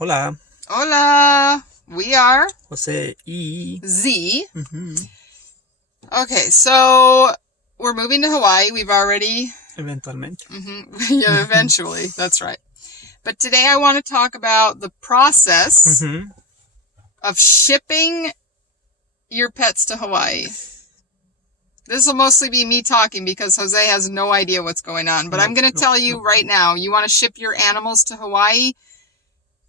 Hola, Hola, we are Jose y... Z. Ujú. Okay, so we're moving to Hawaii. We've already, Eventualmente. yeah, eventually, that's right. But today I want to talk about the process Ujú. of shipping your pets to Hawaii. This will mostly be me talking because Jose has no idea what's going on. But I'm going to tell you right now, you want to ship your animals to Hawaii,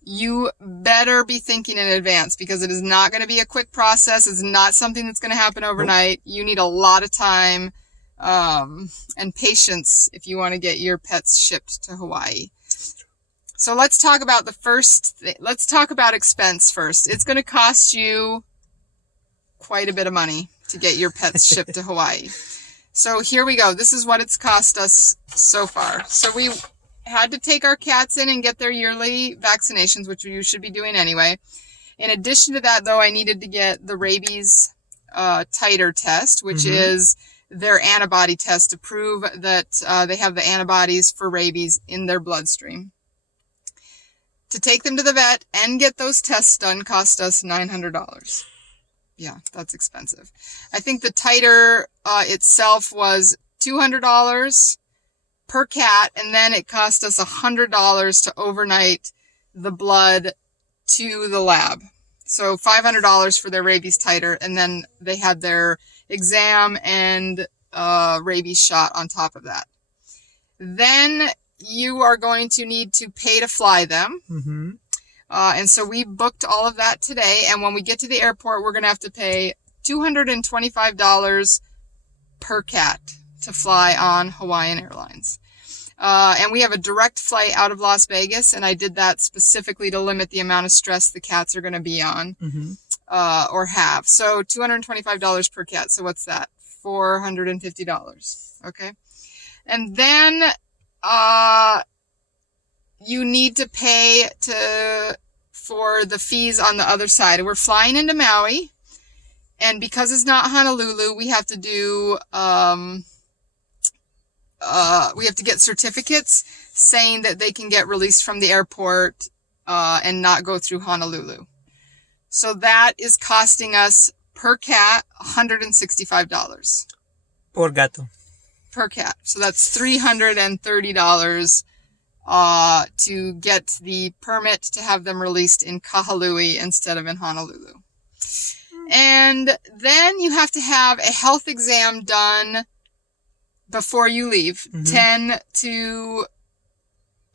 you better be thinking in advance because it is not going to be a quick process. It's not something that's going to happen overnight. You need a lot of time and patience if you want to get your pets shipped to Hawaii. So let's talk about let's talk about expense first. It's going to cost you quite a bit of money to get your pets shipped to Hawaii. So here we go. This is what it's cost us so far. So we had to take our cats in and get their yearly vaccinations, which you should be doing anyway. In addition to that, though, I needed to get the rabies titer test, which is their antibody test to prove that they have the antibodies for rabies in their bloodstream. To take them to the vet and get those tests done cost us $900. Yeah, that's expensive. I think the titer itself was $200 per cat, and then it cost us $100 to overnight the blood to the lab. So $500 for their rabies titer, and then they had their exam and rabies shot on top of that. Then you are going to need to pay to fly them. And so we booked all of that today, and when we get to the airport, we're going to have to pay $225 per cat to fly on Hawaiian Airlines. And we have a direct flight out of Las Vegas, and I did that specifically to limit the amount of stress the cats are going to be on or have. So $225 per cat. So what's that? $450. Okay. And then you need to pay for the fees on the other side. We're flying into Maui, and because it's not Honolulu, we have to do we have to get certificates saying that they can get released from the airport and not go through Honolulu. So that is costing us per cat $165. Por gato. Per cat. So that's $330 to get the permit to have them released in Kahului instead of in Honolulu. And then you have to have a health exam done before you leave, 10 to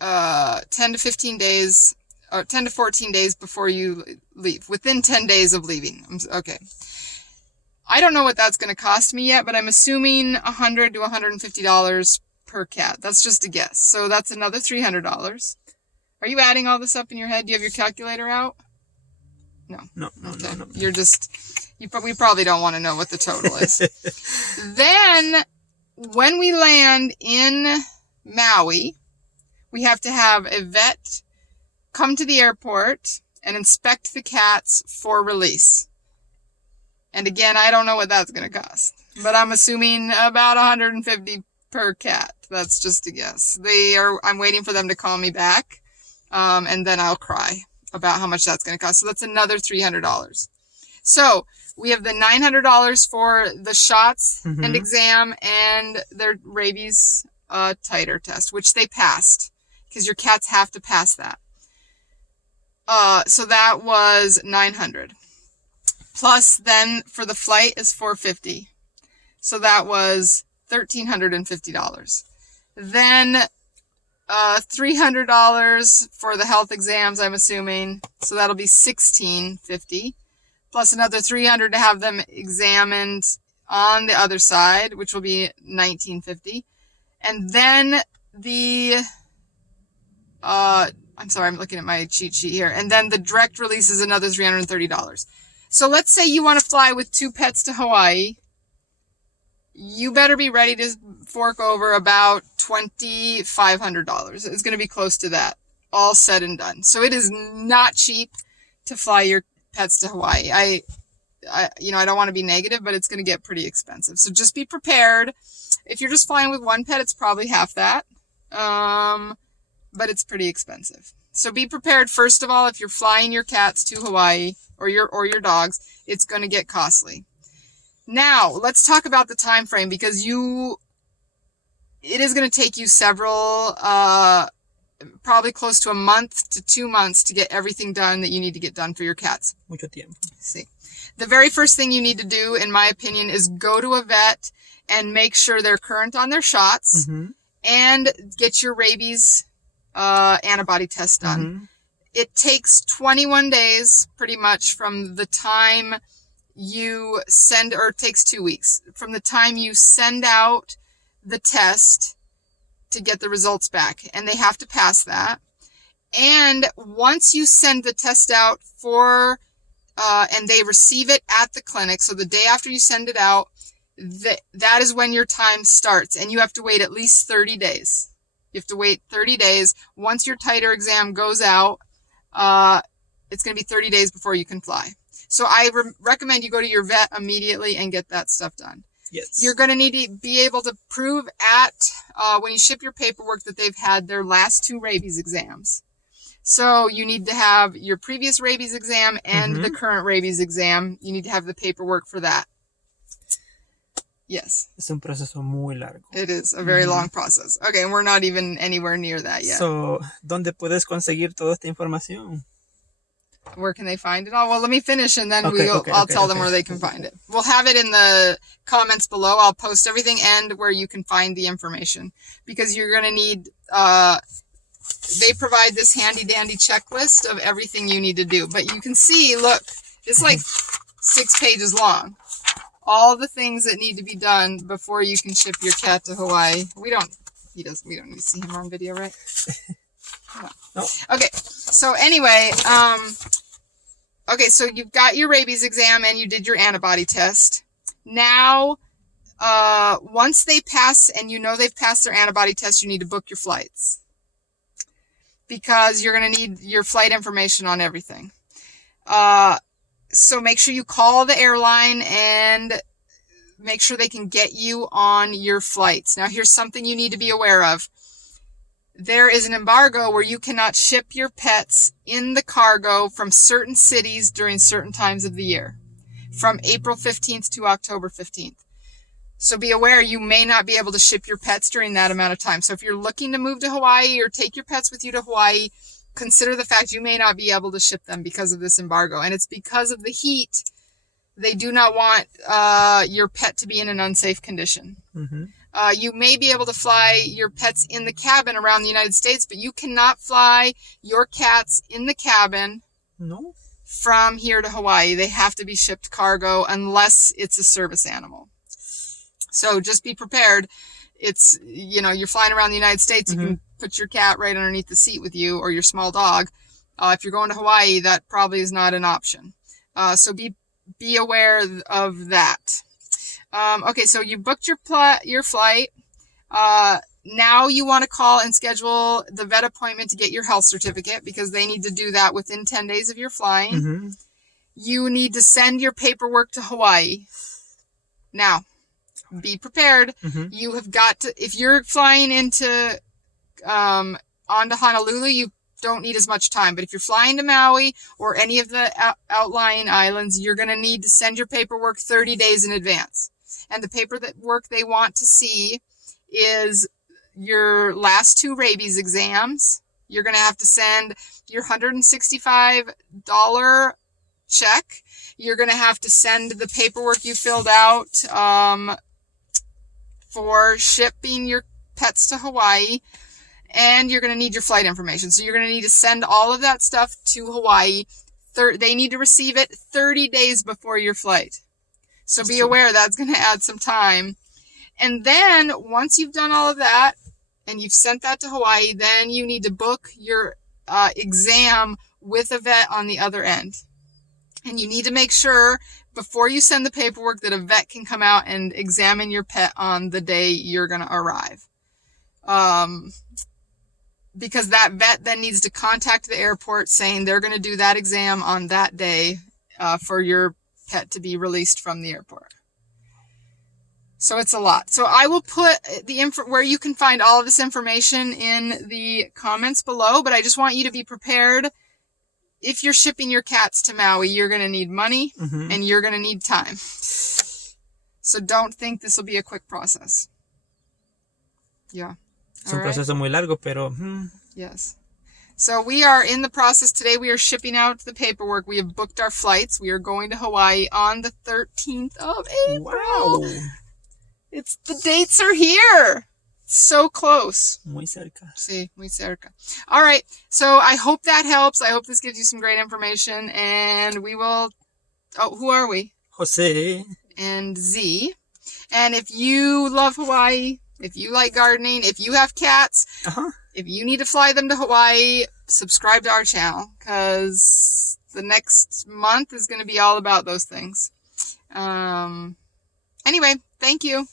15 days, or 10 to 14 days before you leave, within 10 days of leaving. Okay. I don't know what that's going to cost me yet, but I'm assuming $100 to $150 per cat. That's just a guess. So that's another $300. Are you adding all this up in your head? Do you have your calculator out? No. No. You're just, we probably don't want to know what the total is. Then, when we land in Maui, we have to have a vet come to the airport and inspect the cats for release. And again, I don't know what that's going to cost, but I'm assuming about $150 per cat. That's just a guess. I'm waiting for them to call me back, and then I'll cry about how much that's going to cost. So that's another $300. So we have the $900 for the shots and exam and their rabies titer test, which they passed because your cats have to pass that. So that was $900. Plus then for the flight is $450. So that was $1,350. Then $300 for the health exams, I'm assuming. So that'll be $1,650. Plus another $300 to have them examined on the other side, which will be $1,950. And then I'm sorry, I'm looking at my cheat sheet here. And then the direct release is another $330. So let's say you want to fly with 2 pets to Hawaii. You better be ready to fork over about $2,500. It's going to be close to that, all said and done. So it is not cheap to fly your pets to Hawaii. I don't want to be negative, but it's going to get pretty expensive. So just be prepared. If you're just flying with one pet, it's probably half that. but it's pretty expensive. So be prepared, first of all, if you're flying your cats to Hawaii or your dogs, it's going to get costly. Now, let's talk about the time frame, because it is going to take you several, probably close to a month to 2 months to get everything done that you need to get done for your cats. Mucho tiempo. See, the very first thing you need to do, in my opinion, is go to a vet and make sure they're current on their shots, and get your rabies antibody test done. It takes 21 days pretty much from the time you send, or it takes 2 weeks from the time you send out the test to get the results back, and they have to pass that. And once you send the test out and they receive it at the clinic, so the day after you send it out, that is when your time starts, and you have to wait at least 30 days. You have to wait 30 days. Once your titer exam goes out, it's going to be 30 days before you can fly. So I recommend you go to your vet immediately and get that stuff done. Yes. You're going to need to be able to prove when you ship your paperwork that they've had their last 2 rabies exams. So you need to have your previous rabies exam and the current rabies exam. You need to have the paperwork for that. Yes. Es un proceso muy largo. It is a very long process. Okay, and we're not even anywhere near that yet. So, ¿dónde puedes conseguir toda esta información? Where can they find it? Oh, well, let me finish, and then I'll tell them where they can find it. We'll have it in the comments below. I'll post everything and where you can find the information, because you're going to need, they provide this handy dandy checklist of everything you need to do. But you can see, look, it's like 6 pages long. All the things that need to be done before you can ship your cat to Hawaii. We don't need to see him on video, right? No. Okay, so anyway, so you've got your rabies exam and you did your antibody test. Now, once they pass and you know they've passed their antibody test, you need to book your flights, because you're going to need your flight information on everything. So make sure you call the airline and make sure they can get you on your flights. Now, here's something you need to be aware of. There is an embargo where you cannot ship your pets in the cargo from certain cities during certain times of the year, from April 15th to October 15th. So be aware, you may not be able to ship your pets during that amount of time. So if you're looking to move to Hawaii or take your pets with you to Hawaii, consider the fact you may not be able to ship them because of this embargo. And it's because of the heat. They do not want your pet to be in an unsafe condition. You may be able to fly your pets in the cabin around the United States, but you cannot fly your cats in the cabin from here to Hawaii. They have to be shipped cargo unless it's a service animal. So just be prepared. It's, you're flying around the United States, you can put your cat right underneath the seat with you, or your small dog. If you're going to Hawaii, that probably is not an option. So be aware of that. Okay, so you booked your flight. Now you want to call and schedule the vet appointment to get your health certificate, because they need to do that within 10 days of your flying. You need to send your paperwork to Hawaii. Now, be prepared. You have got to, if you're flying onto Honolulu, you don't need as much time. But if you're flying to Maui or any of the outlying islands, you're going to need to send your paperwork 30 days in advance. And the paperwork they want to see is your last 2 rabies exams. You're going to have to send your $165 check. You're going to have to send the paperwork you filled out for shipping your pets to Hawaii. And you're going to need your flight information. So you're going to need to send all of that stuff to Hawaii. They need to receive it 30 days before your flight. So be aware that's going to add some time. And then once you've done all of that and you've sent that to Hawaii, then you need to book your exam with a vet on the other end. And you need to make sure before you send the paperwork that a vet can come out and examine your pet on the day you're going to arrive. Because that vet then needs to contact the airport saying they're going to do that exam on that day for your pet to be released from the airport. So it's a lot. So I will put the where you can find all of this information in the comments below, but I just want you to be prepared. If you're shipping your cats to Maui, you're going to need money and you're going to need time. So don't think this will be a quick process. Yeah. Es un proceso muy largo, pero... Yes. So we are in the process today. We are shipping out the paperwork. We have booked our flights. We are going to Hawaii on the 13th of April. Wow. The dates are here. So close. Muy cerca. Sí, muy cerca. All right. So I hope that helps. I hope this gives you some great information. And we will... Oh, who are we? Jose. And Z. And if you love Hawaii, if you like gardening, if you have cats, if you need to fly them to Hawaii, subscribe to our channel, because the next month is going to be all about those things. Anyway, thank you.